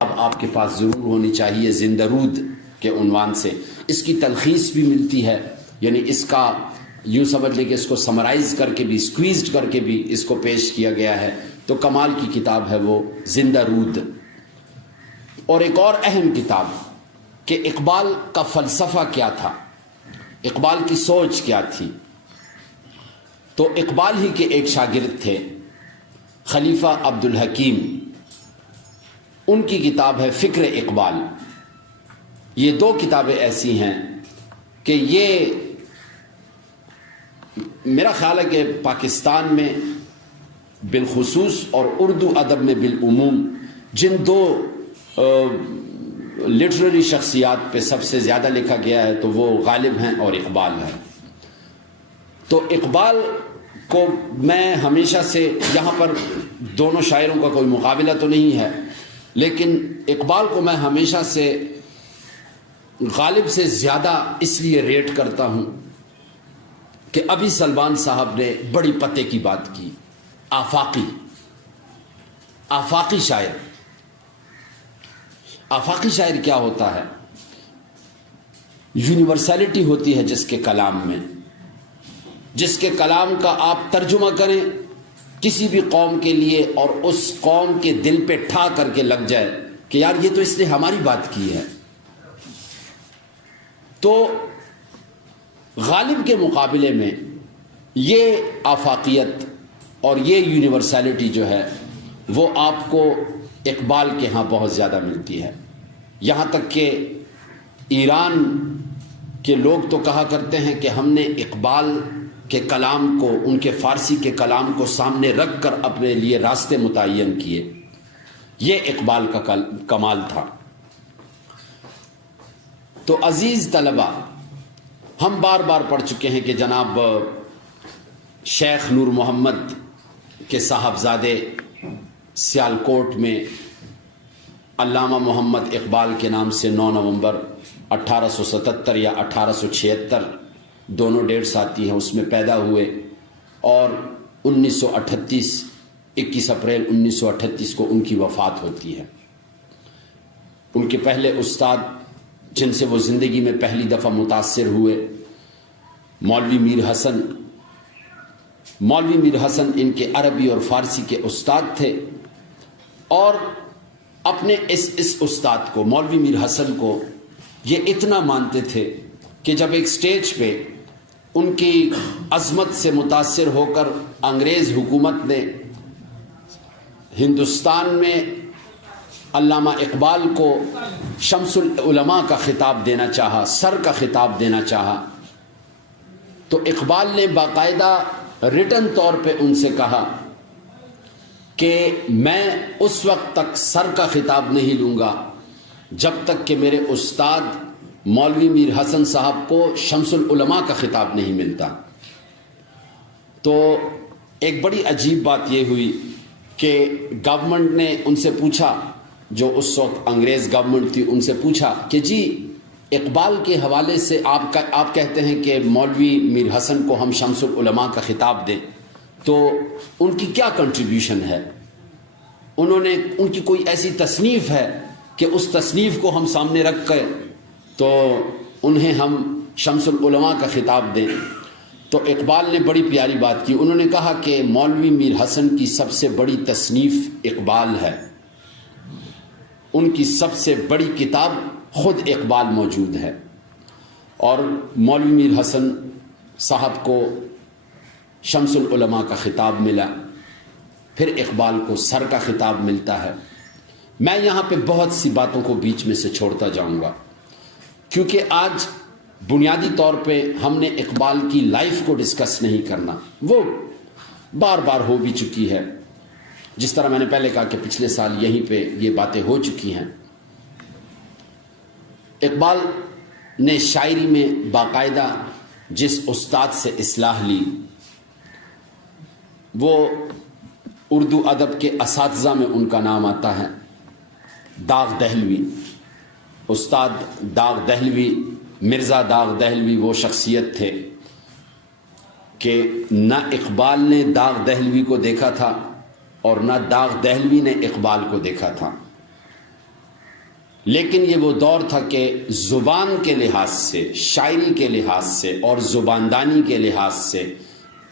آپ کے پاس ضرور ہونی چاہیے زندہ رود کے عنوان سے۔ اس کی تلخیص بھی ملتی ہے، یعنی اس کا یوں سمجھ لیں کہ اس کو سمرائز کر کے بھی، اسکویزڈ کر کے بھی اس کو پیش کیا گیا ہے، تو کمال کی کتاب ہے وہ زندہ رود۔ اور ایک اور اہم کتاب کہ اقبال کا فلسفہ کیا تھا، اقبال کی سوچ کیا تھی، تو اقبال ہی کے ایک شاگرد تھے خلیفہ عبدالحکیم، ان کی کتاب ہے فکر اقبال۔ یہ دو کتابیں ایسی ہیں کہ یہ میرا خیال ہے کہ پاکستان میں بالخصوص اور اردو ادب میں بالعموم جن دو لٹریری شخصیات پہ سب سے زیادہ لکھا گیا ہے تو وہ غالب ہیں اور اقبال ہیں۔ تو اقبال کو میں ہمیشہ سے، یہاں پر دونوں شاعروں کا کوئی مقابلہ تو نہیں ہے، لیکن اقبال کو میں ہمیشہ سے غالب سے زیادہ اس لیے ریٹ کرتا ہوں کہ ابھی سلمان صاحب نے بڑی پتے کی بات کی، آفاقی شاعر۔ آفاقی شاعر کیا ہوتا ہے؟ یونیورسلٹی ہوتی ہے جس کے کلام میں، جس کے کلام کا آپ ترجمہ کریں کسی بھی قوم کے لیے اور اس قوم کے دل پہ ٹھا کر کے لگ جائے کہ یار یہ تو اس نے ہماری بات کی ہے۔ تو غالب کے مقابلے میں یہ آفاقیت اور یہ یونیورسلٹی جو ہے وہ آپ کو اقبال کے ہاں بہت زیادہ ملتی ہے۔ یہاں تک کہ ایران کے لوگ تو کہا کرتے ہیں کہ ہم نے اقبال کے کلام کو، ان کے فارسی کے کلام کو سامنے رکھ کر اپنے لیے راستے متعین کیے۔ یہ اقبال کا کمال تھا۔ تو عزیز طلبہ، ہم بار بار پڑھ چکے ہیں کہ جناب شیخ نور محمد کے صاحبزادے سیالکوٹ میں علامہ محمد اقبال کے نام سے 9 نومبر 1877 یا 1876 دونوں ڈیٹس آتی ہیں، اس میں پیدا ہوئے، اور 21 اپریل 1938 کو ان کی وفات ہوتی ہے۔ ان کے پہلے استاد جن سے وہ زندگی میں پہلی دفعہ متاثر ہوئے مولوی میر حسن ان کے عربی اور فارسی کے استاد تھے، اور اپنے اس استاد کو، مولوی میر حسن کو، یہ اتنا مانتے تھے کہ جب ایک سٹیج پہ ان کی عظمت سے متاثر ہو کر انگریز حکومت نے ہندوستان میں علامہ اقبال کو شمس العلماء کا خطاب دینا چاہا، سر کا خطاب دینا چاہا، تو اقبال نے باقاعدہ ریٹن طور پہ ان سے کہا کہ میں اس وقت تک سر کا خطاب نہیں لوں گا جب تک کہ میرے استاد مولوی میر حسن صاحب کو شمس العلماء کا خطاب نہیں ملتا۔ تو ایک بڑی عجیب بات یہ ہوئی کہ گورنمنٹ نے ان سے پوچھا، جو اس وقت انگریز گورنمنٹ تھی، ان سے پوچھا کہ جی اقبال کے حوالے سے آپ کہتے ہیں کہ مولوی میر حسن کو ہم شمس العلماء کا خطاب دیں، تو ان کی کیا کنٹریبیوشن ہے؟ ان کی کوئی ایسی تصنیف ہے کہ اس تصنیف کو ہم سامنے رکھ کر تو انہیں ہم شمس العلماء کا خطاب دیں؟ تو اقبال نے بڑی پیاری بات کی، انہوں نے کہا کہ مولوی میر حسن کی سب سے بڑی تصنیف اقبال ہے، ان کی سب سے بڑی کتاب خود اقبال موجود ہے۔ اور مولوی میر حسن صاحب کو شمس العلماء کا خطاب ملا، پھر اقبال کو سر کا خطاب ملتا ہے۔ میں یہاں پہ بہت سی باتوں کو بیچ میں سے چھوڑتا جاؤں گا، کیونکہ آج بنیادی طور پہ ہم نے اقبال کی لائف کو ڈسکس نہیں کرنا، وہ بار بار ہو بھی چکی ہے، جس طرح میں نے پہلے کہا کہ پچھلے سال یہیں پہ یہ باتیں ہو چکی ہیں۔ اقبال نے شاعری میں باقاعدہ جس استاد سے اصلاح لی، وہ اردو ادب کے اساتذہ میں ان کا نام آتا ہے داغ دہلوی۔ استاد داغ دہلوی، مرزا داغ دہلوی وہ شخصیت تھے کہ نہ اقبال نے داغ دہلوی کو دیکھا تھا اور نہ داغ دہلوی نے اقبال کو دیکھا تھا۔ لیکن یہ وہ دور تھا کہ زبان کے لحاظ سے، شاعری کے لحاظ سے اور زباندانی کے لحاظ سے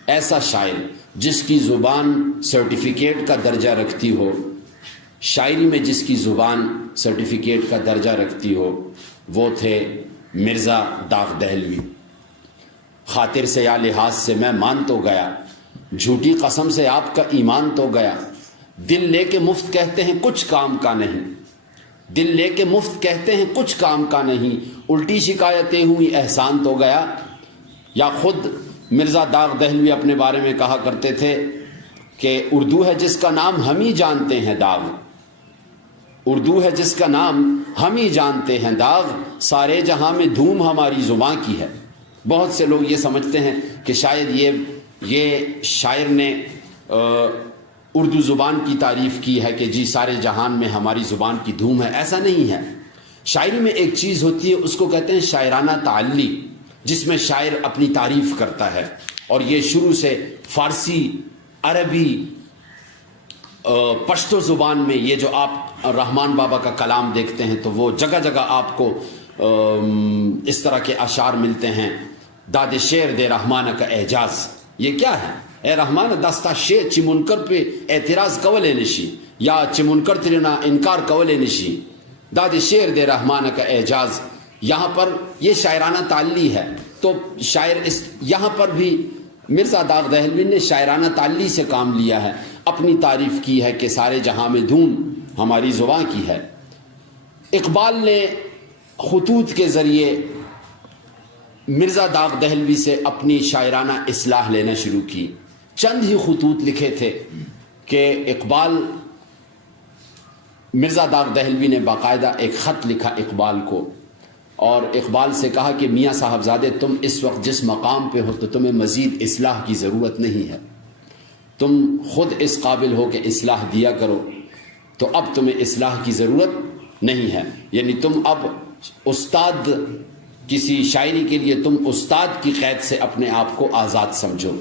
ایسا شاعر جس کی زبان سرٹیفکیٹ کا درجہ رکھتی ہو، شاعری میں جس کی زبان سرٹیفکیٹ کا درجہ رکھتی ہو، وہ تھے مرزا داغ دہلوی۔ خاطر سے یا لحاظ سے میں مان تو گیا، جھوٹی قسم سے آپ کا ایمان تو گیا، دل لے کے مفت کہتے ہیں کچھ کام کا نہیں، دل لے کے مفت کہتے ہیں کچھ کام کا نہیں، الٹی شکایتیں ہوئی احسان تو گیا۔ یا خود مرزا داغ دہلوی اپنے بارے میں کہا کرتے تھے کہ اردو ہے جس کا نام ہم ہی جانتے ہیں داغ، اردو ہے جس کا نام ہم ہی جانتے ہیں داغ، سارے جہاں میں دھوم ہماری زباں کی ہے۔ بہت سے لوگ یہ سمجھتے ہیں کہ شاید یہ شاعر نے اردو زبان کی تعریف کی ہے کہ جی سارے جہان میں ہماری زبان کی دھوم ہے، ایسا نہیں ہے۔ شاعری میں ایک چیز ہوتی ہے، اس کو کہتے ہیں شاعرانہ تعلی، جس میں شاعر اپنی تعریف کرتا ہے، اور یہ شروع سے فارسی، عربی، پشتو زبان میں یہ جو آپ رحمان بابا کا کلام دیکھتے ہیں تو وہ جگہ جگہ آپ کو اس طرح کے اشعار ملتے ہیں۔ داد شعر دے رحمان کا اعجاز، یہ کیا ہے؟ اے رحمان دستا شعر چی منکر پہ اعتراض کولے نشی، یا چی منکر تیرنا انکار کولے نشی، داد شعر دے رحمان کا اعجاز۔ یہاں پر یہ شاعرانہ تعلی ہے، تو شاعر یہاں پر بھی مرزا داغ دہلوی نے شاعرانہ تعلی سے کام لیا ہے، اپنی تعریف کی ہے کہ سارے جہاں میں دھوم ہماری زباں کی ہے۔ اقبال نے خطوط کے ذریعے مرزا داغ دہلوی سے اپنی شاعرانہ اصلاح لینا شروع کی۔ چند ہی خطوط لکھے تھے کہ مرزا داغ دہلوی نے باقاعدہ ایک خط لکھا اقبال کو، اور اقبال سے کہا کہ میاں صاحبزادے تم اس وقت جس مقام پہ ہو تو تمہیں مزید اصلاح کی ضرورت نہیں ہے، تم خود اس قابل ہو کہ اصلاح دیا کرو، تو اب تمہیں اصلاح کی ضرورت نہیں ہے، یعنی تم اب استاد، کسی شاعری کے لیے تم استاد کی قید سے اپنے آپ کو آزاد سمجھو۔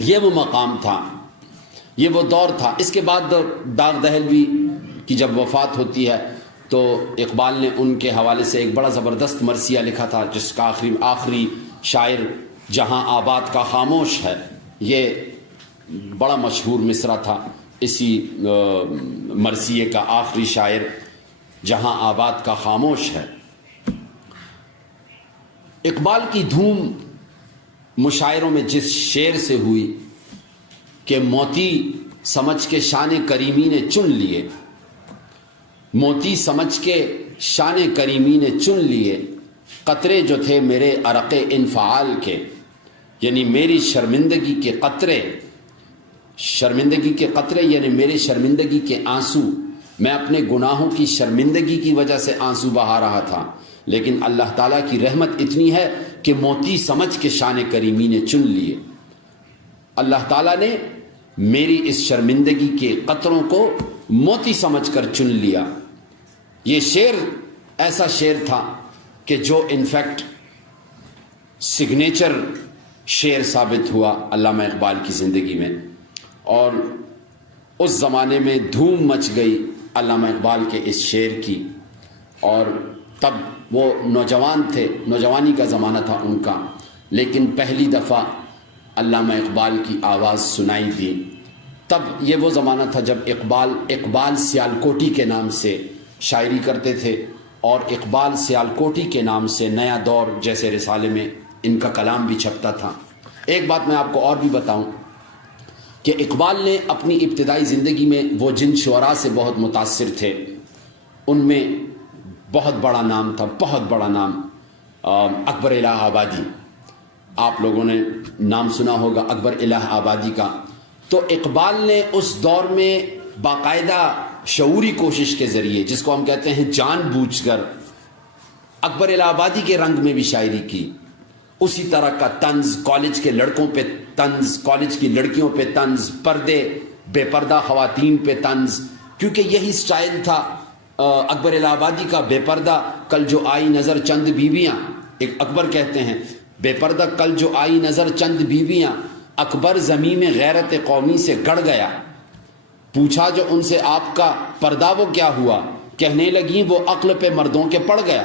یہ وہ مقام تھا، یہ وہ دور تھا۔ اس کے بعد داغ دہلوی کی جب وفات ہوتی ہے تو اقبال نے ان کے حوالے سے ایک بڑا زبردست مرثیہ لکھا تھا، جس کا آخری شاعر جہاں آباد کا خاموش ہے، یہ بڑا مشہور مصرع تھا۔ اسی مرثیے کا آخری شاعر جہاں آباد کا خاموش ہے۔ اقبال کی دھوم مشاعروں میں جس شعر سے ہوئی کہ موتی سمجھ کے شان کریمی نے چن لیے، موتی سمجھ کے شان کریمی نے چن لیے، قطرے جو تھے میرے عرق انفعال کے، یعنی میری شرمندگی کے قطرے، شرمندگی کے قطرے یعنی میرے شرمندگی کے آنسو، میں اپنے گناہوں کی شرمندگی کی وجہ سے آنسو بہا رہا تھا، لیکن اللہ تعالیٰ کی رحمت اتنی ہے کہ موتی سمجھ کے شان کریمی نے چن لیے۔ اللہ تعالیٰ نے میری اس شرمندگی کے قطروں کو موتی سمجھ کر چن لیا۔ یہ شعر ایسا شعر تھا کہ جو انفیکٹ سگنیچر شعر ثابت ہوا علامہ اقبال کی زندگی میں، اور اس زمانے میں دھوم مچ گئی علامہ اقبال کے اس شعر کی، اور تب وہ نوجوان تھے، نوجوانی کا زمانہ تھا ان کا، لیکن پہلی دفعہ علامہ اقبال کی آواز سنائی دی۔ تب یہ وہ زمانہ تھا جب اقبال سیالکوٹی کے نام سے شاعری کرتے تھے، اور اقبال سیالکوٹی کے نام سے نیا دور جیسے رسالے میں ان کا کلام بھی چھپتا تھا۔ ایک بات میں آپ کو اور بھی بتاؤں کہ اقبال نے اپنی ابتدائی زندگی میں وہ جن شعراء سے بہت متاثر تھے، ان میں بہت بڑا نام تھا، بہت بڑا نام اکبر الہ آبادی۔ آپ لوگوں نے نام سنا ہوگا اکبر الہ آبادی کا۔ تو اقبال نے اس دور میں باقاعدہ شعوری کوشش کے ذریعے، جس کو ہم کہتے ہیں جان بوجھ کر، اکبر الہ آبادی کے رنگ میں بھی شاعری کی۔ اسی طرح کا طنز، کالج کے لڑکوں پہ طنز، کالج کی لڑکیوں پہ طنز، پردے بے پردہ خواتین پہ طنز، کیونکہ یہی سٹائل تھا اکبر الہ آبادی کا۔ بے پردہ کل جو آئی نظر چند بیویاں، ایک اکبر کہتے ہیں بے پردہ کل جو آئی نظر چند بیویاں، اکبر زمین میں غیرت قومی سے گڑ گیا، پوچھا جو ان سے آپ کا پردہ وہ کیا ہوا، کہنے لگیں وہ عقل پہ مردوں کے پڑ گیا.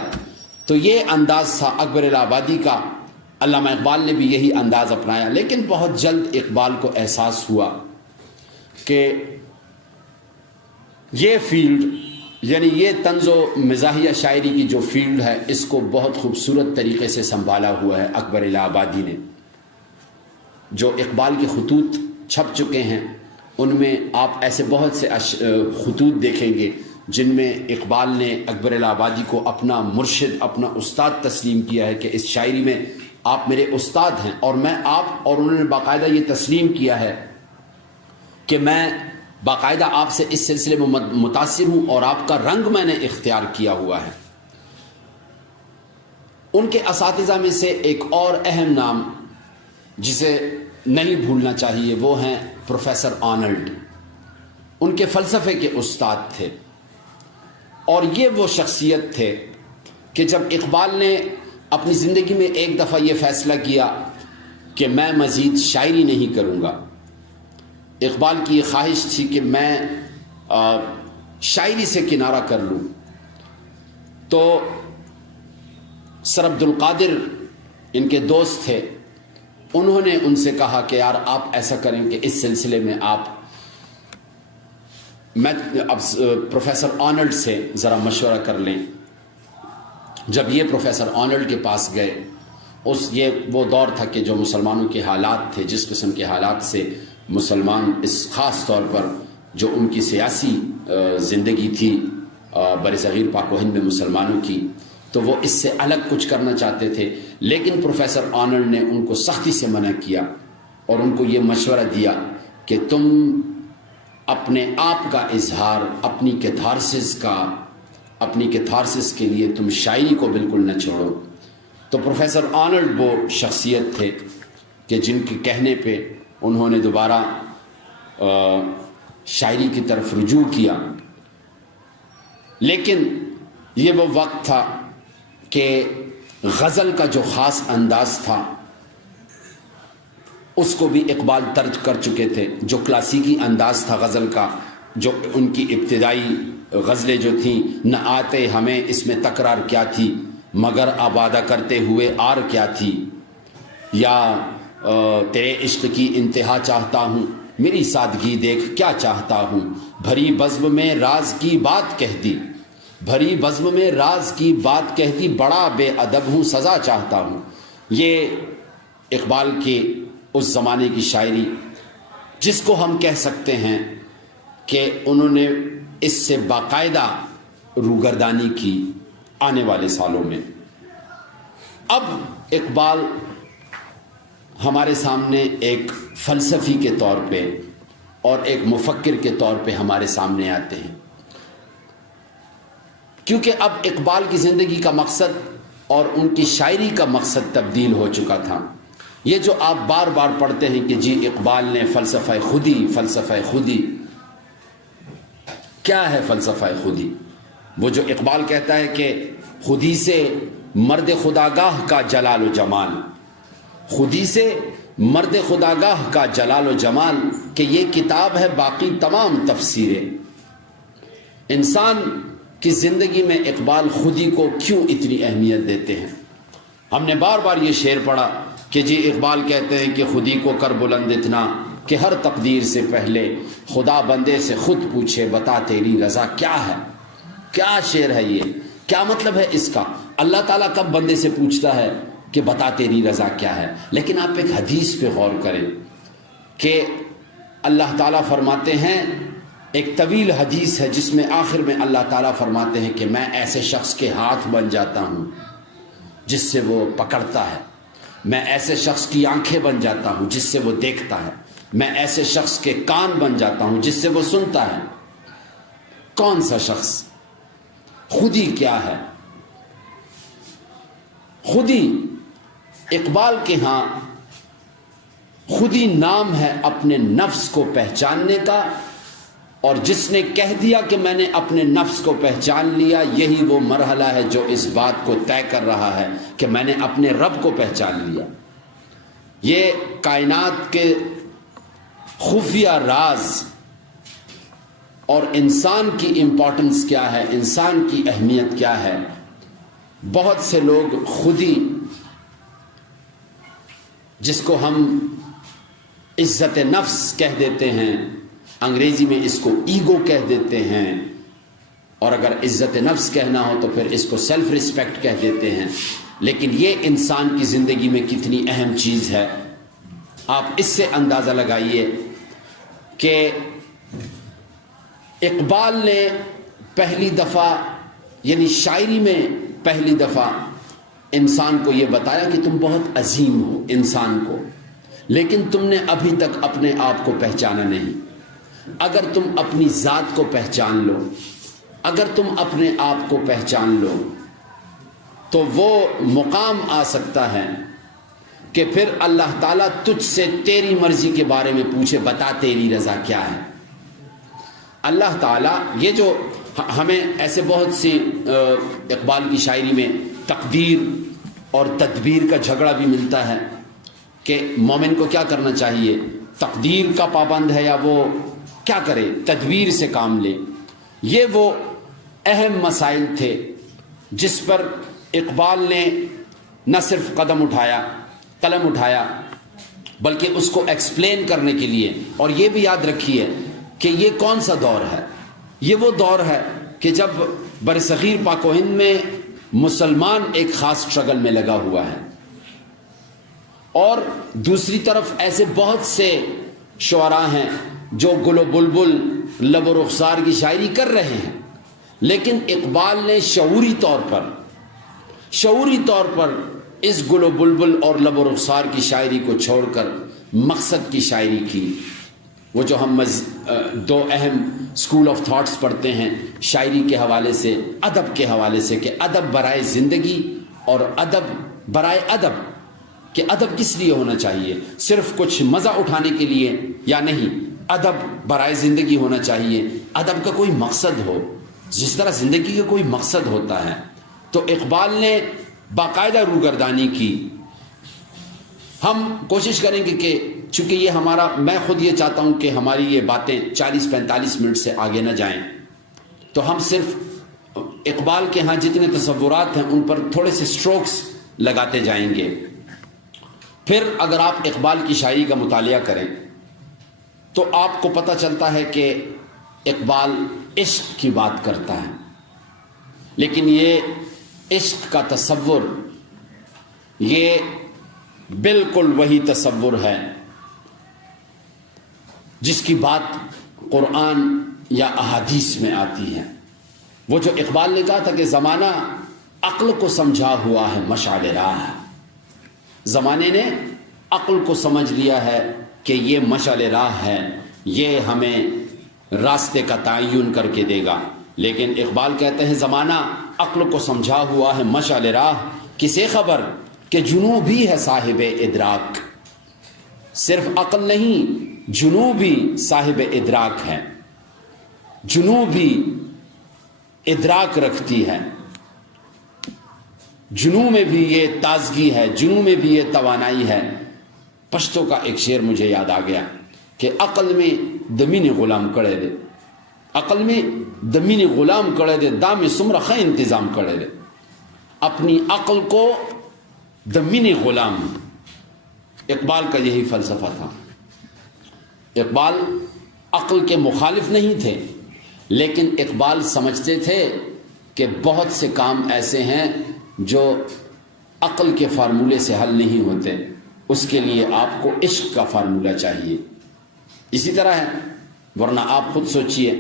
تو یہ انداز تھا اکبر الہ آبادی کا. علامہ اقبال نے بھی یہی انداز اپنایا. لیکن بہت جلد اقبال کو احساس ہوا کہ یہ فیلڈ، یعنی یہ طنز و مزاحیہ شاعری کی جو فیلڈ ہے، اس کو بہت خوبصورت طریقے سے سنبھالا ہوا ہے اکبر الہ آبادی نے. جو اقبال کے خطوط چھپ چکے ہیں ان میں آپ ایسے بہت سے خطوط دیکھیں گے جن میں اقبال نے اکبر الہ آبادی کو اپنا مرشد، اپنا استاد تسلیم کیا ہے کہ اس شاعری میں آپ میرے استاد ہیں اور میں آپ، اور انہوں نے باقاعدہ یہ تسلیم کیا ہے کہ میں باقاعدہ آپ سے اس سلسلے میں متاثر ہوں اور آپ کا رنگ میں نے اختیار کیا ہوا ہے. ان کے اساتذہ میں سے ایک اور اہم نام جسے نہیں بھولنا چاہیے وہ ہیں پروفیسر آرنلڈ. ان کے فلسفے کے استاد تھے اور یہ وہ شخصیت تھے کہ جب اقبال نے اپنی زندگی میں ایک دفعہ یہ فیصلہ کیا کہ میں مزید شاعری نہیں کروں گا، اقبال کی یہ خواہش تھی کہ میں شاعری سے کنارہ کر لوں، تو سر عبد القادر ان کے دوست تھے، انہوں نے ان سے کہا کہ یار آپ ایسا کریں کہ اس سلسلے میں آپ اب پروفیسر آرنلڈ سے ذرا مشورہ کر لیں. جب یہ پروفیسر آرنلڈ کے پاس گئے، یہ وہ دور تھا کہ جو مسلمانوں کے حالات تھے، جس قسم کے حالات سے مسلمان، اس خاص طور پر جو ان کی سیاسی زندگی تھی برصغیر پاک و ہند میں مسلمانوں کی، تو وہ اس سے الگ کچھ کرنا چاہتے تھے. لیکن پروفیسر آرنلڈ نے ان کو سختی سے منع کیا اور ان کو یہ مشورہ دیا کہ تم اپنے آپ کا اظہار، اپنی کیتھارسس کے لیے تم شاعری کو بالکل نہ چھوڑو. تو پروفیسر آرنلڈ وہ شخصیت تھے کہ جن کے کہنے پہ انہوں نے دوبارہ شاعری کی طرف رجوع کیا. لیکن یہ وہ وقت تھا کہ غزل کا جو خاص انداز تھا اس کو بھی اقبال ترک کر چکے تھے. جو کلاسیکی انداز تھا غزل کا، جو ان کی ابتدائی غزلیں جو تھیں، نہ آتے ہمیں اس میں تکرار کیا تھی، مگر آبادہ کرتے ہوئے آر کیا تھی، یا تیرے عشق کی انتہا چاہتا ہوں، میری سادگی دیکھ کیا چاہتا ہوں، بھری بزم میں راز کی بات کہہ دی، بھری بزم میں راز کی بات کہہ دی، بڑا بے ادب ہوں سزا چاہتا ہوں. یہ اقبال کے اس زمانے کی شاعری، جس کو ہم کہہ سکتے ہیں کہ انہوں نے اس سے باقاعدہ روگردانی کی آنے والے سالوں میں. اب اقبال ہمارے سامنے ایک فلسفی کے طور پہ اور ایک مفکر کے طور پہ ہمارے سامنے آتے ہیں، کیونکہ اب اقبال کی زندگی کا مقصد اور ان کی شاعری کا مقصد تبدیل ہو چکا تھا. یہ جو آپ بار بار پڑھتے ہیں کہ جی اقبال نے فلسفہ خودی، کیا ہے فلسفہ خودی؟ وہ جو اقبال کہتا ہے کہ خودی سے مرد خداگاہ کا جلال و جمال، خودی سے مرد خداگاہ کا جلال و جمال، کہ یہ کتاب ہے باقی تمام تفسیریں. انسان کی زندگی میں اقبال خودی کو کیوں اتنی اہمیت دیتے ہیں؟ ہم نے بار بار یہ شعر پڑھا کہ جی اقبال کہتے ہیں کہ خودی کو کر بلند اتنا کہ ہر تقدیر سے پہلے خدا بندے سے خود پوچھے بتا تیری رضا کیا ہے. کیا شعر ہے یہ؟ کیا مطلب ہے اس کا؟ اللہ تعالیٰ کب بندے سے پوچھتا ہے کہ بتا تیری رضا کیا ہے؟ لیکن آپ ایک حدیث پہ غور کریں کہ اللہ تعالیٰ فرماتے ہیں، ایک طویل حدیث ہے جس میں آخر میں اللہ تعالیٰ فرماتے ہیں کہ میں ایسے شخص کے ہاتھ بن جاتا ہوں جس سے وہ پکڑتا ہے، میں ایسے شخص کی آنکھیں بن جاتا ہوں جس سے وہ دیکھتا ہے، میں ایسے شخص کے کان بن جاتا ہوں جس سے وہ سنتا ہے. کون سا شخص؟ خودی کیا ہے؟ خودی اقبال کے ہاں خودی نام ہے اپنے نفس کو پہچاننے کا، اور جس نے کہہ دیا کہ میں نے اپنے نفس کو پہچان لیا، یہی وہ مرحلہ ہے جو اس بات کو طے کر رہا ہے کہ میں نے اپنے رب کو پہچان لیا. یہ کائنات کے خفیہ راز اور انسان کی امپورٹنس کیا ہے، انسان کی اہمیت کیا ہے، بہت سے لوگ خود ہی، جس کو ہم عزت نفس کہہ دیتے ہیں، انگریزی میں اس کو ایگو کہہ دیتے ہیں، اور اگر عزت نفس کہنا ہو تو پھر اس کو سیلف ریسپیکٹ کہہ دیتے ہیں، لیکن یہ انسان کی زندگی میں کتنی اہم چیز ہے۔ آپ اس سے اندازہ لگائیے کہ اقبال نے پہلی دفعہ، یعنی شاعری میں پہلی دفعہ انسان کو یہ بتایا کہ تم بہت عظیم ہو، انسان کو، لیکن تم نے ابھی تک اپنے آپ کو پہچانا نہیں۔ اگر تم اپنی ذات کو پہچان لو، اگر تم اپنے آپ کو پہچان لو تو وہ مقام آ سکتا ہے کہ پھر اللہ تعالیٰ تجھ سے تیری مرضی کے بارے میں پوچھے، بتا تیری رضا کیا ہے۔ اللہ تعالیٰ، یہ جو ہمیں ایسے بہت سی اقبال کی شاعری میں تقدیر اور تدبیر کا جھگڑا بھی ملتا ہے کہ مومن کو کیا کرنا چاہیے، تقدیر کا پابند ہے یا وہ کیا کرے، تدبیر سے کام لے۔ یہ وہ اہم مسائل تھے جس پر اقبال نے نہ صرف قلم اٹھایا بلکہ اس کو ایکسپلین کرنے کے لیے، اور یہ بھی یاد رکھیے کہ یہ کون سا دور ہے، یہ وہ دور ہے کہ جب برصغیر پاک و ہند میں مسلمان ایک خاص اسٹرگل میں لگا ہوا ہے، اور دوسری طرف ایسے بہت سے شعراء ہیں جو گل و بلبل، لب و رخسار کی شاعری کر رہے ہیں، لیکن اقبال نے شعوری طور پر اس گل و بلبل اور لب و رخسار کی شاعری کو چھوڑ کر مقصد کی شاعری کی۔ وہ جو ہم دو اہم اسکول آف تھاٹس پڑھتے ہیں شاعری کے حوالے سے، ادب کے حوالے سے، کہ ادب برائے زندگی اور ادب برائے ادب، کہ ادب کس لیے ہونا چاہیے، صرف کچھ مزہ اٹھانے کے لیے یا نہیں، ادب برائے زندگی ہونا چاہیے، ادب کا کوئی مقصد ہو، جس طرح زندگی کا کوئی مقصد ہوتا ہے۔ تو اقبال نے باقاعدہ روگردانی کی۔ ہم کوشش کریں گے کہ چونکہ یہ ہمارا، میں خود یہ چاہتا ہوں کہ ہماری یہ باتیں 40-45 منٹ سے آگے نہ جائیں، تو ہم صرف اقبال کے ہاں جتنے تصورات ہیں ان پر تھوڑے سے سٹروکس لگاتے جائیں گے۔ پھر اگر آپ اقبال کی شاعری کا مطالعہ کریں تو آپ کو پتہ چلتا ہے کہ اقبال عشق کی بات کرتا ہے، لیکن یہ عشق کا تصور یہ بالکل وہی تصور ہے جس کی بات قرآن یا احادیث میں آتی ہے۔ وہ جو اقبال نے کہا تھا کہ زمانہ عقل کو سمجھا ہوا ہے مشعل راہ، زمانے نے عقل کو سمجھ لیا ہے کہ یہ مشعل راہ ہے، یہ ہمیں راستے کا تعین کر کے دے گا۔ لیکن اقبال کہتے ہیں زمانہ عقل کو سمجھا ہوا ہے مشعل راہ، کسے خبر کہ جنوں بھی ہے صاحب ادراک۔ صرف عقل نہیں، جنوں بھی صاحب ادراک ہے، جنوں بھی ادراک رکھتی ہے، جنوں میں بھی یہ تازگی ہے، جنوں میں بھی یہ توانائی ہے۔ پشتو کا ایک شعر مجھے یاد آ گیا کہ عقل میں دمین غلام کڑے دے، عقل میں دمین غلام کڑے دے، دام سمرہ خے انتظام کڑے دے۔ اپنی عقل کو دمین غلام، اقبال کا یہی فلسفہ تھا۔ اقبال عقل کے مخالف نہیں تھے، لیکن اقبال سمجھتے تھے کہ بہت سے کام ایسے ہیں جو عقل کے فارمولے سے حل نہیں ہوتے، اس کے لیے آپ کو عشق کا فارمولہ چاہیے۔ اسی طرح ہے، ورنہ آپ خود سوچئے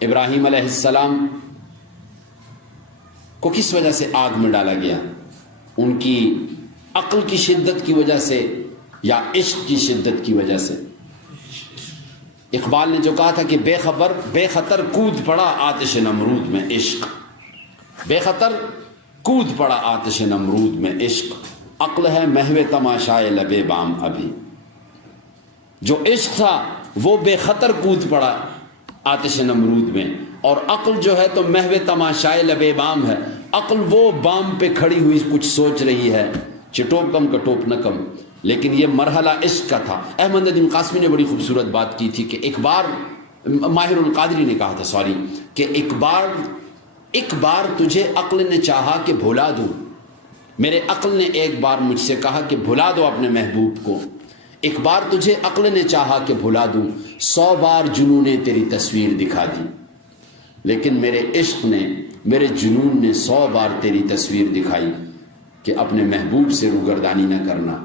ابراہیم علیہ السلام کو کس وجہ سے آگ میں ڈالا گیا؟ ان کی عقل کی شدت کی وجہ سے یا عشق کی شدت کی وجہ سے؟ اقبال نے جو کہا تھا کہ بے خطر کود پڑا آتش نمرود میں عشق، بے خطر کود پڑا آتش نمرود میں عشق، عقل ہے محو تماشائے لب بام ابھی۔ جو عشق تھا وہ بے خطر کود پڑا آتش نمرود میں، اور عقل جو ہے تو محو تماشائے لب بام ہے، عقل وہ بام پہ کھڑی ہوئی کچھ سوچ رہی ہے، چٹوپ کم کٹوپ نہ کم۔ لیکن یہ مرحلہ عشق کا تھا۔ احمد ندیم قاسمی نے بڑی خوبصورت بات کی تھی کہ ایک بار ماہر القادری نے کہا تھا سوری کہ ایک بار تجھے عقل نے چاہا کہ بھلا دوں، میرے عقل نے ایک بار مجھ سے کہا کہ بھلا دو اپنے محبوب کو، ایک بار تجھے عقل نے چاہا کہ بھلا دوں، 100 بار جنون نے تیری تصویر دکھا دی، لیکن میرے عشق نے، میرے جنون نے 100 بار تیری تصویر دکھائی کہ اپنے محبوب سے روگردانی نہ کرنا۔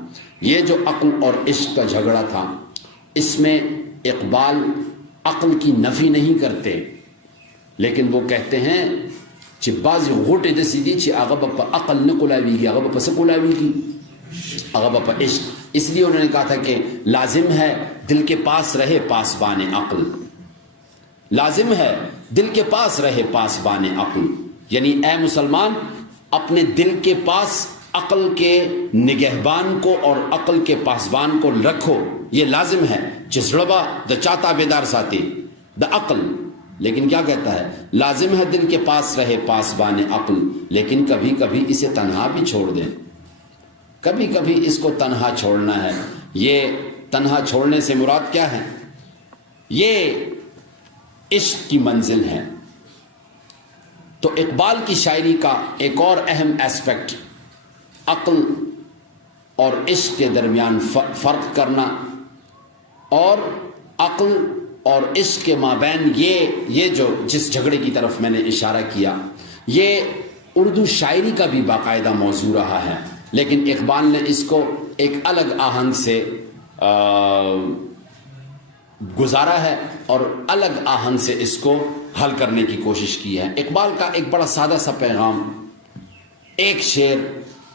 یہ جو عقل اور عشق کا جھگڑا تھا، اس میں اقبال عقل کی نفی نہیں کرتے، لیکن وہ کہتے ہیں کہ بعض غوٹے جیسی دی کہ آغا باپا عقل نہ کلاوی گی، آغا باپا سے کلاوی گی، آغا باپا عشق۔ اس لیے انہوں نے کہا تھا کہ لازم ہے دل کے پاس رہے پاسبان عقل، لازم ہے دل کے پاس رہے پاسبان عقل، یعنی اے مسلمان اپنے دل کے پاس عقل کے نگہبان کو اور عقل کے پاسبان کو رکھو، یہ لازم ہے۔ جسڑبا دا چاہتا بیدار ساتھی دا عقل، لیکن کیا کہتا ہے؟ لازم ہے دل کے پاس رہے پاسبان عقل، لیکن کبھی کبھی اسے تنہا بھی چھوڑ دیں، کبھی کبھی اس کو تنہا چھوڑنا ہے۔ یہ تنہا چھوڑنے سے مراد کیا ہے؟ یہ عشق کی منزل ہے۔ تو اقبال کی شاعری کا ایک اور اہم ایسپیکٹ عقل اور عشق کے درمیان فرق کرنا، اور عقل اور عشق کے مابین یہ جو جس جھگڑے کی طرف میں نے اشارہ کیا، یہ اردو شاعری کا بھی باقاعدہ موضوع رہا ہے، لیکن اقبال نے اس کو ایک الگ آہنگ سے گزارا ہے اور الگ آہنگ سے اس کو حل کرنے کی کوشش کی ہے۔ اقبال کا ایک بڑا سادہ سا پیغام، ایک شعر،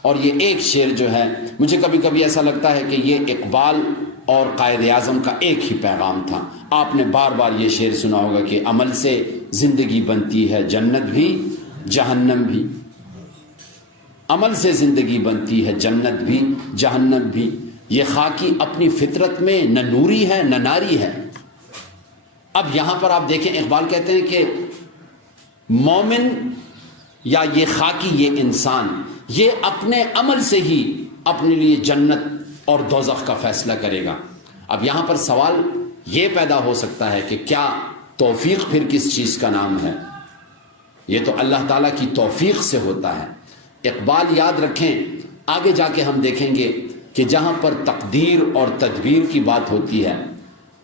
اور یہ ایک شعر جو ہے مجھے کبھی کبھی ایسا لگتا ہے کہ یہ اقبال اور قائد اعظم کا ایک ہی پیغام تھا۔ آپ نے بار بار یہ شعر سنا ہوگا کہ عمل سے زندگی بنتی ہے جنت بھی جہنم بھی، عمل سے زندگی بنتی ہے جنت بھی جہنم بھی، یہ خاکی اپنی فطرت میں نہ نوری ہے نہ ناری ہے۔ اب یہاں پر آپ دیکھیں اقبال کہتے ہیں کہ مومن یا یہ خاکی، یہ انسان، یہ اپنے عمل سے ہی اپنے لیے جنت اور دوزخ کا فیصلہ کرے گا۔ اب یہاں پر سوال یہ پیدا ہو سکتا ہے کہ کیا توفیق پھر کس چیز کا نام ہے؟ یہ تو اللہ تعالیٰ کی توفیق سے ہوتا ہے۔ اقبال یاد رکھیں، آگے جا کے ہم دیکھیں گے کہ جہاں پر تقدیر اور تدبیر کی بات ہوتی ہے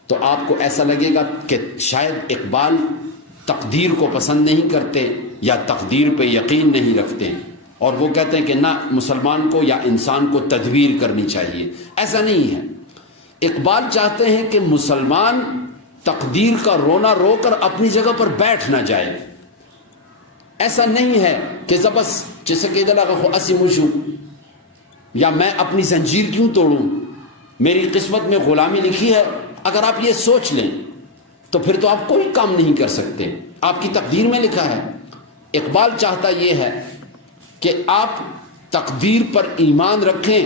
تو آپ کو ایسا لگے گا کہ شاید اقبال تقدیر کو پسند نہیں کرتے یا تقدیر پہ یقین نہیں رکھتے، اور وہ کہتے ہیں کہ نہ مسلمان کو یا انسان کو تدبیر کرنی چاہیے۔ ایسا نہیں ہے۔ اقبال چاہتے ہیں کہ مسلمان تقدیر کا رونا رو کر اپنی جگہ پر بیٹھ نہ جائے۔ ایسا نہیں ہے کہ زبس جیسے کہ اسی مجھو، یا میں اپنی زنجیر کیوں توڑوں، میری قسمت میں غلامی لکھی ہے۔ اگر آپ یہ سوچ لیں تو پھر تو آپ کوئی کام نہیں کر سکتے، آپ کی تقدیر میں لکھا ہے۔ اقبال چاہتا یہ ہے کہ آپ تقدیر پر ایمان رکھیں،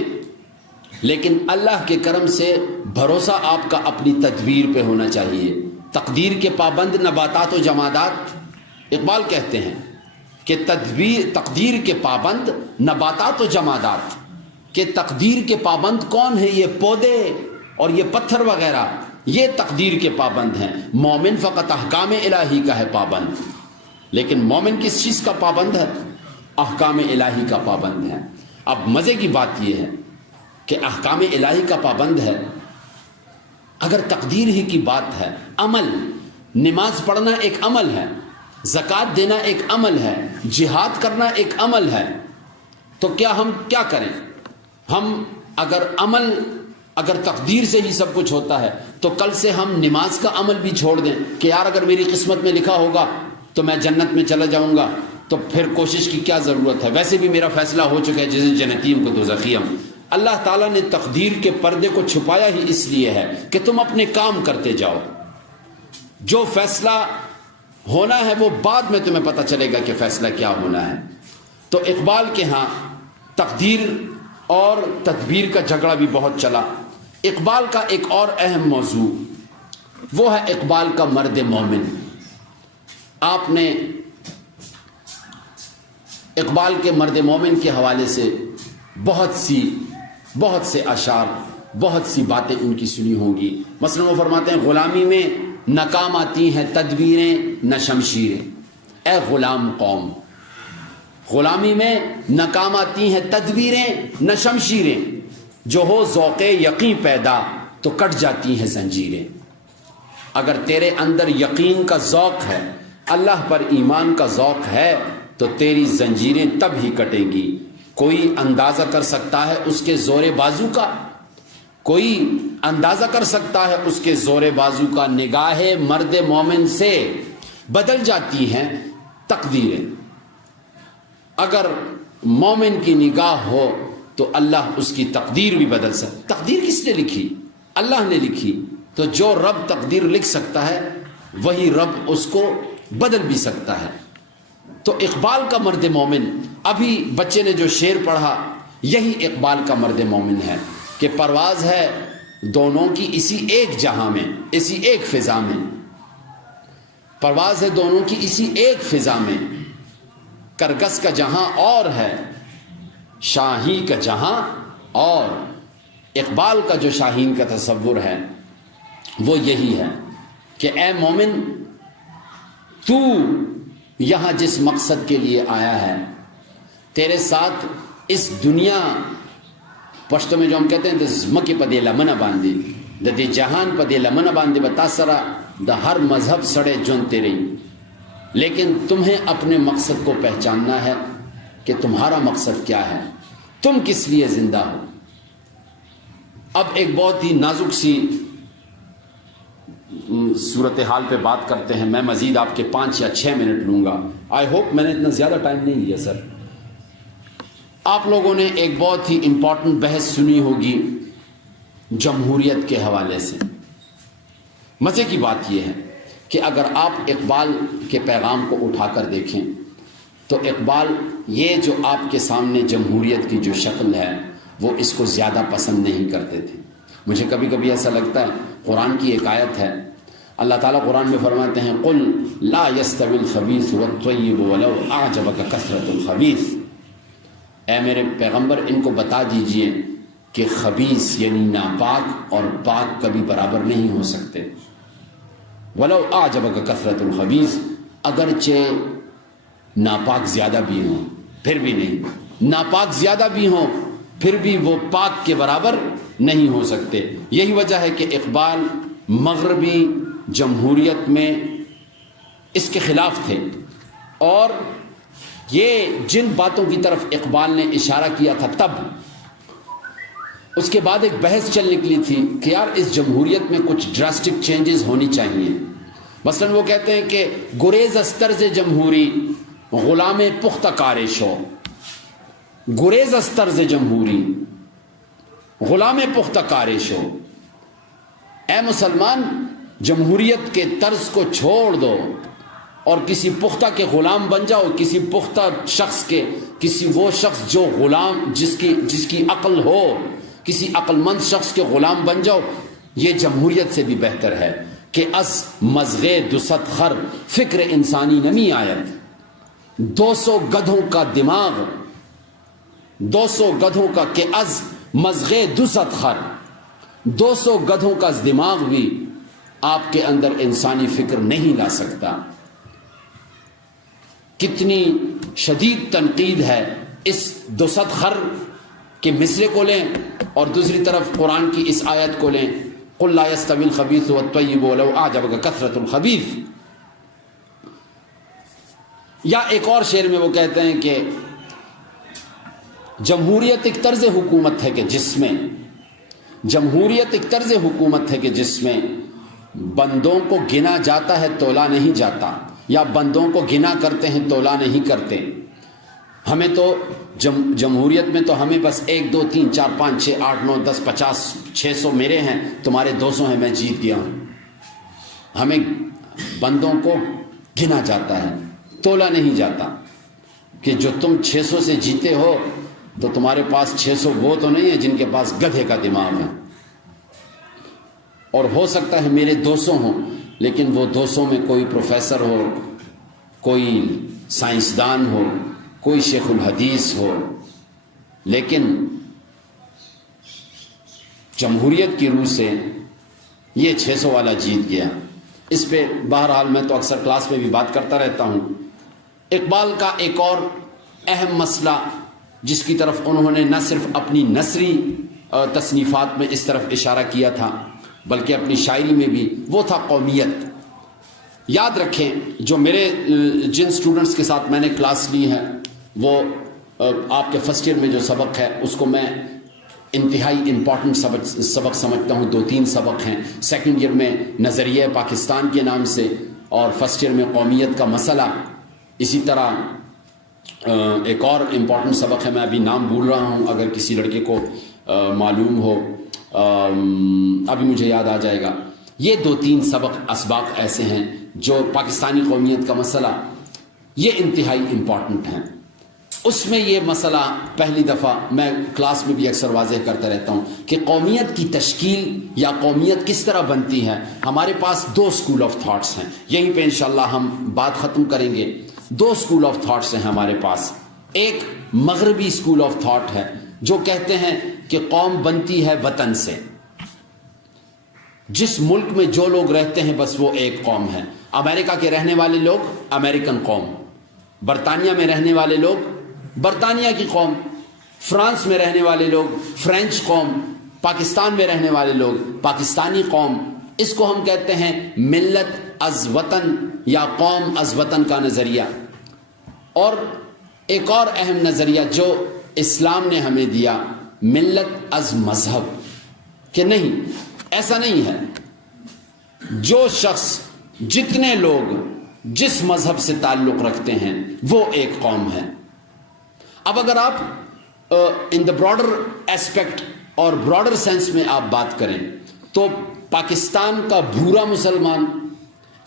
لیکن اللہ کے کرم سے بھروسہ آپ کا اپنی تدبیر پہ ہونا چاہیے۔ تقدیر کے پابند نباتات و جمادات، اقبال کہتے ہیں کہ تقدیر کے پابند نباتات و جمادات، کہ تقدیر کے پابند کون ہے؟ یہ پودے اور یہ پتھر وغیرہ، یہ تقدیر کے پابند ہیں۔ مومن فقط احکام الہی کا ہے پابند، لیکن مومن کس چیز کا پابند ہے؟ احکام الہی کا پابند ہے۔ اب مزے کی بات یہ ہے کہ احکام الہی کا پابند ہے، اگر تقدیر ہی کی بات ہے، عمل، نماز پڑھنا ایک عمل ہے، زکوٰۃ دینا ایک عمل ہے، جہاد کرنا ایک عمل ہے، تو کیا ہم کیا کریں؟ ہم اگر تقدیر سے ہی سب کچھ ہوتا ہے تو کل سے ہم نماز کا عمل بھی چھوڑ دیں کہ یار اگر میری قسمت میں لکھا ہوگا تو میں جنت میں چلا جاؤں گا، تو پھر کوشش کی کیا ضرورت ہے؟ ویسے بھی میرا فیصلہ ہو چکا ہے، جیسے جنتیم کو دوزخیم۔ اللہ تعالیٰ نے تقدیر کے پردے کو چھپایا ہی اس لیے ہے کہ تم اپنے کام کرتے جاؤ، جو فیصلہ ہونا ہے وہ بعد میں تمہیں پتہ چلے گا کہ فیصلہ کیا ہونا ہے۔ تو اقبال کے ہاں تقدیر اور تدبیر کا جھگڑا بھی بہت چلا۔ اقبال کا ایک اور اہم موضوع وہ ہے اقبال کا مرد مومن۔ آپ نے اقبال کے مرد مومن کے حوالے سے بہت سے اشعار، بہت سی باتیں ان کی سنی ہوں گی۔ مثلا وہ فرماتے ہیں غلامی میں نہ کام آتی ہیں تدبیریں نہ شمشیریں۔ اے غلام قوم، غلامی میں نہ کام آتی ہیں تدبیریں نہ شمشیریں، جو ہو ذوق یقین پیدا تو کٹ جاتی ہیں زنجیریں۔ اگر تیرے اندر یقین کا ذوق ہے، اللہ پر ایمان کا ذوق ہے، تو تیری زنجیریں تب ہی کٹیں گی۔ کوئی اندازہ کر سکتا ہے اس کے زور بازو کا، کوئی اندازہ کر سکتا ہے اس کے زور بازو کا، نگاہ مرد مومن سے بدل جاتی ہیں تقدیریں۔ اگر مومن کی نگاہ ہو تو اللہ اس کی تقدیر بھی بدل سکتا۔ تقدیر کس نے لکھی؟ اللہ نے لکھی۔ تو جو رب تقدیر لکھ سکتا ہے وہی رب اس کو بدل بھی سکتا ہے۔ تو اقبال کا مرد مومن، ابھی بچے نے جو شعر پڑھا، یہی اقبال کا مرد مومن ہے کہ پرواز ہے دونوں کی اسی ایک جہاں میں، اسی ایک فضا میں، پرواز ہے دونوں کی اسی ایک فضا میں، کرگس کا جہاں اور ہے شاہی کا جہاں اور۔ اقبال کا جو شاہین کا تصور ہے وہ یہی ہے کہ اے مومن، تو یہاں جس مقصد کے لیے آیا ہے، تیرے ساتھ اس دنیا پشتو میں جو ہم کہتے ہیں دس مکی پدے لمن باندھی دے جہان پدے لمن باندھی بتاثرا دا ہر مذہب سڑے جون تیرے، لیکن تمہیں اپنے مقصد کو پہچاننا ہے کہ تمہارا مقصد کیا ہے، تم کس لیے زندہ ہو۔ اب ایک بہت ہی نازک سی صورتحال پہ بات کرتے ہیں۔ میں مزید آپ کے 5 یا 6 منٹ لوں گا۔ آئی ہوپ میں نے اتنا زیادہ ٹائم نہیں لیا سر۔ آپ لوگوں نے ایک بہت ہی امپورٹنٹ بحث سنی ہوگی جمہوریت کے حوالے سے۔ مزے کی بات یہ ہے کہ اگر آپ اقبال کے پیغام کو اٹھا کر دیکھیں تو اقبال یہ جو آپ کے سامنے جمہوریت کی جو شکل ہے وہ اس کو زیادہ پسند نہیں کرتے تھے۔ مجھے کبھی کبھی ایسا لگتا ہے، قرآن کی ایک آیت ہے، اللہ تعالیٰ قرآن میں فرماتے ہیں قل لا يستوي الخبيث والطيب ولو اعجبك كثرة الخبيث۔ اے میرے پیغمبر ان کو بتا دیجئے کہ خبیث یعنی ناپاک اور پاک کبھی برابر نہیں ہو سکتے۔ ولو اعجبك كثرة الخبيث، اگرچہ ناپاک زیادہ بھی ہوں پھر بھی نہیں، ناپاک زیادہ بھی ہوں پھر بھی وہ پاک کے برابر نہیں ہو سکتے۔ یہی وجہ ہے کہ اقبال مغربی جمہوریت میں اس کے خلاف تھے، اور یہ جن باتوں کی طرف اقبال نے اشارہ کیا تھا تب، اس کے بعد ایک بحث چل نکلی تھی کہ یار اس جمہوریت میں کچھ ڈراسٹک چینجز ہونی چاہیے۔ مثلا وہ کہتے ہیں کہ گریز از طرز جمہوری غلام پختہ کارش ہو، گریز از طرز جمہوری غلام پختہ کارش ہو۔ اے مسلمان، جمہوریت کے طرز کو چھوڑ دو اور کسی پختہ کے غلام بن جاؤ، کسی پختہ شخص کے، کسی وہ شخص جو غلام جس کی عقل ہو، کسی عقل مند شخص کے غلام بن جاؤ۔ یہ جمہوریت سے بھی بہتر ہے کہ از مزغے دوست خر فکر انسانی نمی آیت۔ 200 گدھوں کا دماغ، 200 گدھوں کا کہ از مزغے دوست خر، 200 گدھوں کا دماغ بھی آپ کے اندر انسانی فکر نہیں لا سکتا۔ کتنی شدید تنقید ہے اس دوست خر کے مصرے کو لیں اور دوسری طرف قرآن کی اس آیت کو لیں، قل لا يستوي الخبيث والطيب ولو اعجبك كثرة الخبيث۔ یا ایک اور شعر میں وہ کہتے ہیں کہ جمہوریت ایک طرز حکومت ہے کہ جس میں، جمہوریت ایک طرز حکومت ہے کہ جس میں بندوں کو گنا جاتا ہے تولا نہیں جاتا، یا بندوں کو گنا کرتے ہیں تولا نہیں کرتے۔ ہمیں تو جمہوریت میں تو ہمیں بس 1 2 3 4 5 6 8 9 10 50 600 میرے ہیں، تمہارے 200 ہیں، میں جیت گیا ہوں۔ ہمیں بندوں کو گنا جاتا ہے، تولا نہیں جاتا کہ جو تم 600 سے جیتے ہو تو تمہارے پاس 600 وہ تو نہیں ہے جن کے پاس گدھے کا دماغ ہے، اور ہو سکتا ہے میرے 200 ہوں لیکن وہ 200 میں کوئی پروفیسر ہو، کوئی سائنسدان ہو، کوئی شیخ الحدیث ہو، لیکن جمہوریت کی روح سے یہ 600 والا جیت گیا۔ اس پہ بہرحال میں تو اکثر کلاس میں بھی بات کرتا رہتا ہوں. اقبال کا ایک اور اہم مسئلہ جس کی طرف انہوں نے نہ صرف اپنی نثری تصنیفات میں اس طرف اشارہ کیا تھا بلکہ اپنی شاعری میں بھی، وہ تھا قومیت. یاد رکھیں، جو میرے جن سٹوڈنٹس کے ساتھ میں نے کلاس لی ہے وہ آپ کے فرسٹ ایئر میں جو سبق ہے اس کو میں انتہائی امپورٹنٹ سبق سمجھتا ہوں. 2-3 سبق ہیں. سیکنڈ ایئر میں نظریہ پاکستان کے نام سے، اور فرسٹ ایئر میں قومیت کا مسئلہ. اسی طرح ایک اور امپورٹنٹ سبق ہے، میں ابھی نام بھول رہا ہوں، اگر کسی لڑکے کو معلوم ہو ابھی مجھے یاد آ جائے گا. یہ 2-3 اسباق ایسے ہیں جو پاکستانی قومیت کا مسئلہ یہ انتہائی امپورٹنٹ ہیں. اس میں یہ مسئلہ پہلی دفعہ میں کلاس میں بھی اکثر واضح کرتا رہتا ہوں کہ قومیت کی تشکیل یا قومیت کس طرح بنتی ہے. ہمارے پاس 2 اسکول آف تھاٹس ہیں، یہیں پہ انشاءاللہ ہم بات ختم کریں گے. 2 اسکول آف تھاٹس ہیں ہمارے پاس. ایک مغربی اسکول آف تھاٹ ہے جو کہتے ہیں کہ قوم بنتی ہے وطن سے. جس ملک میں جو لوگ رہتے ہیں بس وہ ایک قوم ہے. امریکہ کے رہنے والے لوگ امریکن قوم، برطانیہ میں رہنے والے لوگ برطانیہ کی قوم، فرانس میں رہنے والے لوگ فرینچ قوم، پاکستان میں رہنے والے لوگ پاکستانی قوم. اس کو ہم کہتے ہیں ملت از وطن یا قوم از وطن کا نظریہ. اور ایک اور اہم نظریہ جو اسلام نے ہمیں دیا، ملت از مذہب، کہ نہیں، ایسا نہیں ہے. جو شخص، جتنے لوگ جس مذہب سے تعلق رکھتے ہیں وہ ایک قوم ہے. اب اگر آپ ان دا براڈر ایسپیکٹ اور براڈر سینس میں آپ بات کریں تو پاکستان کا بھورا مسلمان،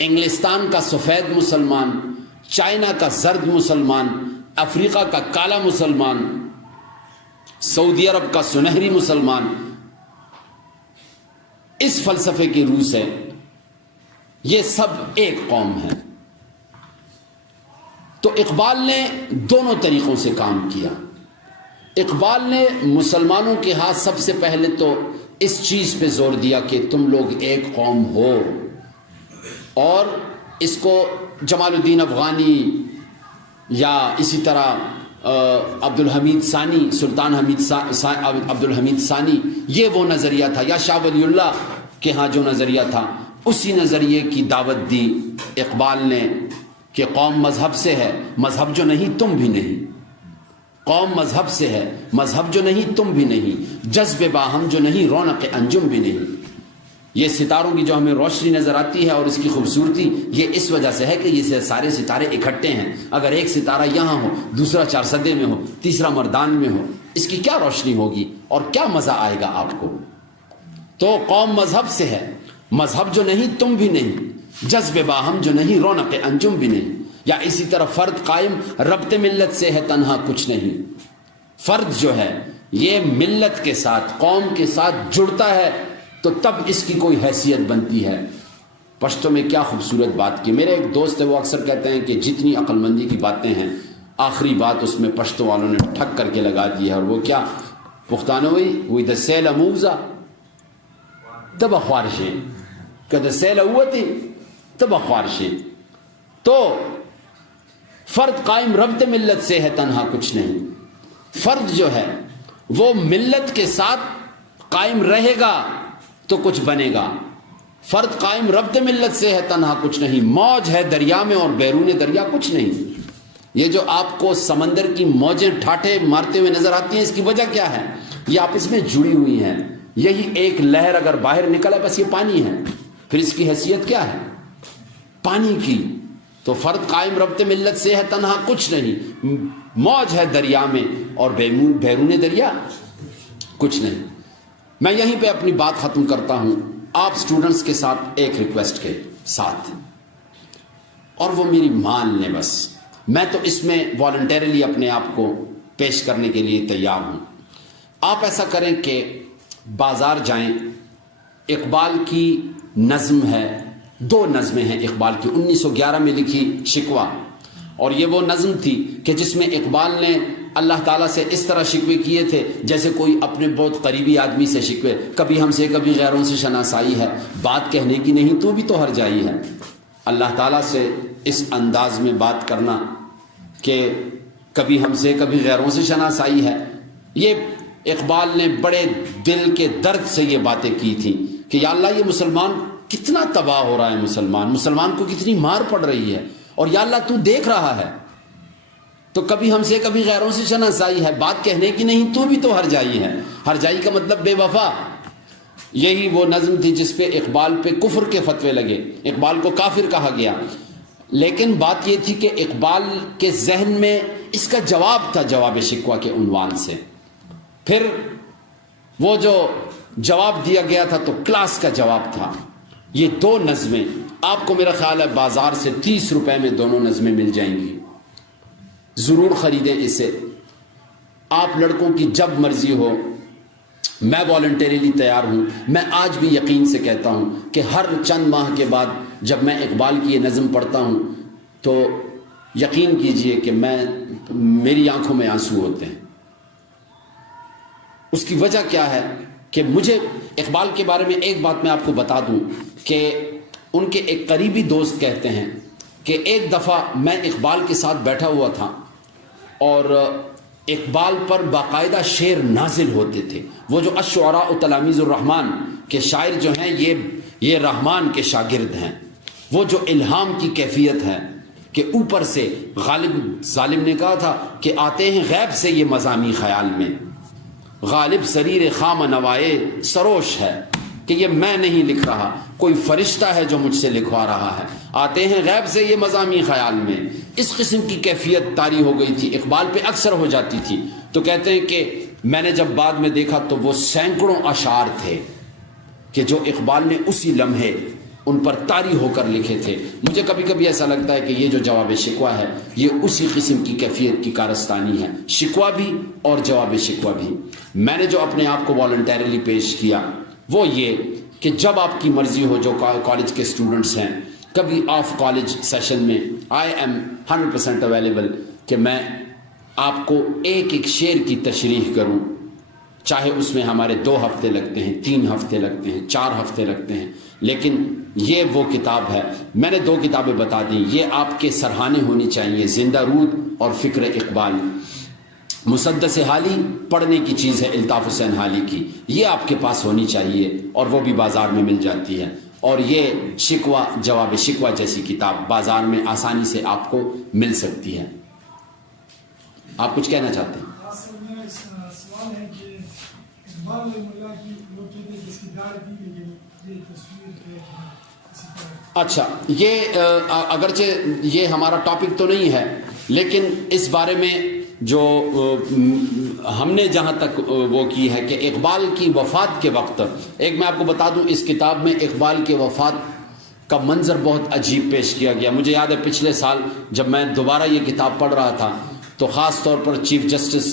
انگلستان کا سفید مسلمان، چائنا کا زرد مسلمان، افریقہ کا کالا مسلمان، سعودی عرب کا سنہری مسلمان، اس فلسفے کی روح سے یہ سب ایک قوم ہے. تو اقبال نے دونوں طریقوں سے کام کیا. اقبال نے مسلمانوں کے ہاتھ سب سے پہلے تو اس چیز پہ زور دیا کہ تم لوگ ایک قوم ہو، اور اس کو جمال الدین افغانی یا اسی طرح عبد الحمید ثانی، سلطان عبد الحمید ثانی، یہ وہ نظریہ تھا، یا شاہ ولی اللہ کے ہاں جو نظریہ تھا اسی نظریے کی دعوت دی اقبال نے کہ قوم مذہب سے ہے، مذہب جو نہیں تم بھی نہیں. قوم مذہب سے ہے، مذہب جو نہیں تم بھی نہیں. جذب باہم جو نہیں رونق انجم بھی نہیں. یہ ستاروں کی جو ہمیں روشنی نظر آتی ہے اور اس کی خوبصورتی، یہ اس وجہ سے ہے کہ یہ سارے ستارے اکٹھے ہیں. اگر ایک ستارہ یہاں ہو، دوسرا 4 سدے میں ہو، تیسرا مردان میں ہو، اس کی کیا روشنی ہوگی اور کیا مزہ آئے گا آپ کو. تو قوم مذہب سے ہے، مذہب جو نہیں تم بھی نہیں، جذب باہم جو نہیں رونق انجم بھی نہیں. یا اسی طرح فرد قائم ربط ملت سے ہے تنہا کچھ نہیں. فرد جو ہے یہ ملت کے ساتھ، قوم کے ساتھ جڑتا ہے تو تب اس کی کوئی حیثیت بنتی ہے. پشتوں میں کیا خوبصورت بات کی. میرے ایک دوست ہے، وہ اکثر کہتے ہیں کہ جتنی عقل مندی کی باتیں ہیں آخری بات اس میں پشتوں والوں نے ٹھک کر کے لگا دی ہے. اور وہ کیا؟ پختانوی وی دا سیل موزا تب خوارشیں کہ سیل ہوتی تب خوارشیں. تو فرد قائم ربط ملت سے ہے تنہا کچھ نہیں. فرد جو ہے وہ ملت کے ساتھ قائم رہے گا تو کچھ بنے گا. فرد قائم ربط ملت سے ہے تنہا کچھ نہیں. موج ہے دریا میں اور بیرون دریا کچھ نہیں. یہ جو آپ کو سمندر کی موجیں ٹھاٹھے مارتے ہوئے نظر آتی ہیں، اس کی وجہ کیا ہے؟ یہ آپس میں جڑی ہوئی ہیں. یہی ایک لہر اگر باہر نکلا بس یہ پانی ہے، پھر اس کی حیثیت کیا ہے؟ پانی کی. تو فرد قائم ربط ملت سے ہے تنہا کچھ نہیں. موج ہے دریا میں اور بیرون دریا کچھ نہیں. میں یہیں پہ اپنی بات ختم کرتا ہوں آپ سٹوڈنٹس کے ساتھ ایک ریکویسٹ کے ساتھ، اور وہ میری مان لیں بس. میں تو اس میں والنٹیرلی اپنے آپ کو پیش کرنے کے لیے تیار ہوں. آپ ایسا کریں کہ بازار جائیں. اقبال کی نظم ہے، 2 نظمیں ہیں اقبال کی، 1911 میں لکھی شکوہ. اور یہ وہ نظم تھی کہ جس میں اقبال نے اللہ تعالیٰ سے اس طرح شکوے کیے تھے جیسے کوئی اپنے بہت قریبی آدمی سے شکوے، کبھی ہم سے کبھی غیروں سے شناسائی ہے، بات کہنے کی نہیں تو بھی تو ہرجائی ہے۔ اللہ تعالیٰ سے اس انداز میں بات کرنا کہ کبھی ہم سے کبھی غیروں سے شناسائی ہے، یہ اقبال نے بڑے دل کے درد سے یہ باتیں کی تھیں کہ یا اللہ یہ مسلمان کتنا تباہ ہو رہا ہے، مسلمان کو کتنی مار پڑ رہی ہے، اور یا اللہ تو دیکھ رہا ہے، تو کبھی ہم سے کبھی غیروں سے شناسائی ہے، بات کہنے کی نہیں تو بھی تو ہرجائی ہے۔ ہرجائی کا مطلب بے وفا۔ یہی وہ نظم تھی جس پہ اقبال پہ کفر کے فتوے لگے، اقبال کو کافر کہا گیا، لیکن بات یہ تھی کہ اقبال کے ذہن میں اس کا جواب تھا، جواب شکوہ کے عنوان سے۔ پھر وہ جو جواب دیا گیا تھا تو کلاس کا جواب تھا۔ یہ دو نظمیں آپ کو میرا خیال ہے بازار سے 30 روپے میں دونوں نظمیں مل جائیں گی، ضرور خریدیں اسے۔ آپ لڑکوں کی جب مرضی ہو، میں والنٹریلی تیار ہوں۔ میں آج بھی یقین سے کہتا ہوں کہ ہر چند ماہ کے بعد جب میں اقبال کی یہ نظم پڑھتا ہوں تو یقین کیجئے کہ میری آنکھوں میں آنسو ہوتے ہیں۔ اس کی وجہ کیا ہے کہ مجھے اقبال کے بارے میں ایک بات میں آپ کو بتا دوں کہ ان کے ایک قریبی دوست کہتے ہیں کہ ایک دفعہ میں اقبال کے ساتھ بیٹھا ہوا تھا اور اقبال پر باقاعدہ شعر نازل ہوتے تھے۔ وہ جو الشعراء تلاميذ الرحمن کے شاعر جو ہیں یہ رحمان کے شاگرد ہیں۔ وہ جو الہام کی کیفیت ہے کہ اوپر سے غالب ظالم نے کہا تھا کہ آتے ہیں غیب سے یہ مضامی خیال میں، غالب سریر خام نوائے سروش ہے کہ یہ میں نہیں لکھ رہا، کوئی فرشتہ ہے جو مجھ سے لکھوا رہا ہے، آتے ہیں غیب سے یہ مضامی خیال میں۔ اس قسم کی کیفیت طاری ہو گئی تھی، اقبال پہ اکثر ہو جاتی تھی۔ تو کہتے ہیں کہ میں نے جب بعد میں دیکھا تو وہ سینکڑوں اشعار تھے کہ جو اقبال نے اسی لمحے ان پر طاری ہو کر لکھے تھے۔ مجھے کبھی کبھی ایسا لگتا ہے کہ یہ جو جواب شکوہ ہے یہ اسی قسم کی کیفیت کی کارستانی ہے، شکوہ بھی اور جواب شکوہ بھی۔ میں نے جو اپنے آپ کو والنٹیرلی پیش کیا وہ یہ کہ جب آپ کی مرضی ہو، جو کالج کے اسٹوڈنٹس ہیں، کبھی آف کالج سیشن میں آئی ایم 100% اویلیبل کہ میں آپ کو ایک ایک شعر کی تشریح کروں، چاہے اس میں ہمارے 2 ہفتے لگتے ہیں، 3 ہفتے لگتے ہیں، 4 ہفتے لگتے ہیں، لیکن یہ وہ کتاب ہے۔ میں نے 2 کتابیں بتا دیں، یہ آپ کے سرہانے ہونی چاہیے، زندہ رود اور فکر اقبال۔ مسدس حالی پڑھنے کی چیز ہے الطاف حسین حالی کی، یہ آپ کے پاس ہونی چاہیے اور وہ بھی بازار میں مل جاتی ہے۔ اور یہ شکوہ جواب شکوہ جیسی کتاب بازار میں آسانی سے آپ کو مل سکتی ہے۔ آپ کچھ کہنا چاہتے ہیں؟ سوال ہے کہ اقبال مولا کی وہ چیزیں جس کی دار دی لیکن یہ تصویر ہے۔ اچھا، یہ اگرچہ یہ ہمارا ٹاپک تو نہیں ہے، لیکن اس بارے میں جو ہم نے جہاں تک وہ کی ہے کہ اقبال کی وفات کے وقت، ایک میں آپ کو بتا دوں اس کتاب میں اقبال کے وفات کا منظر بہت عجیب پیش کیا گیا۔ مجھے یاد ہے پچھلے سال جب میں دوبارہ یہ کتاب پڑھ رہا تھا تو خاص طور پر chief justice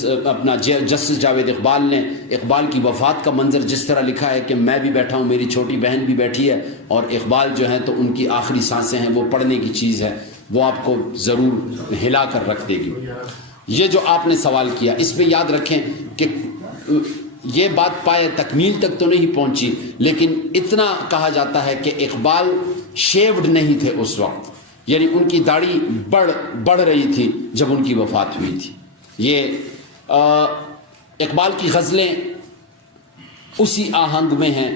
justice Javed Iqbal نے اقبال کی وفات کا منظر جس طرح لکھا ہے کہ میں بھی بیٹھا ہوں، میری چھوٹی بہن بھی بیٹھی ہے اور اقبال جو ہیں تو ان کی آخری سانسیں ہیں، وہ پڑھنے کی چیز ہے، وہ آپ کو ضرور ہلا کر رکھ دے گی۔ یہ جو آپ نے سوال کیا اس پہ یاد رکھیں کہ یہ بات پائے تکمیل تک تو نہیں پہنچی، لیکن اتنا کہا جاتا ہے کہ اقبال شیوڈ نہیں تھے اس وقت، یعنی ان کی داڑھی بڑھ رہی تھی جب ان کی وفات ہوئی تھی۔ یہ اقبال کی غزلیں اسی آہنگ میں ہیں،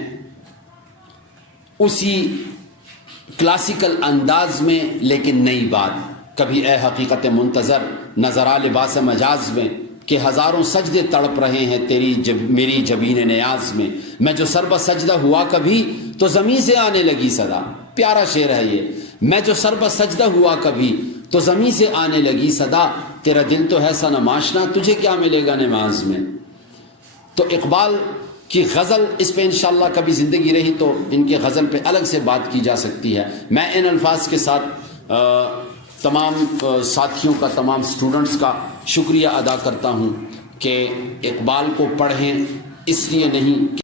اسی کلاسیکل انداز میں، لیکن نئی بات۔ کبھی اے حقیقت منتظر نظر آ لباس مجاز میں کہ ہزاروں سجدے تڑپ رہے ہیں میری جبین نیاز میں، میں جو سر بسجدہ ہوا کبھی تو زمین سے آنے لگی صدا۔ پیارا شعر ہے یہ، میں جو سر بسجدہ ہوا کبھی تو زمین سے آنے لگی صدا، تیرا دل تو ہے سا نماشنا تجھے کیا ملے گا نماز میں۔ تو اقبال کی غزل، اس پہ انشاءاللہ کبھی زندگی رہی تو ان کے غزل پہ الگ سے بات کی جا سکتی ہے۔ میں ان الفاظ کے ساتھ تمام ساتھیوں کا، تمام سٹوڈنٹس کا شکریہ ادا کرتا ہوں کہ اقبال کو پڑھیں، اس لیے نہیں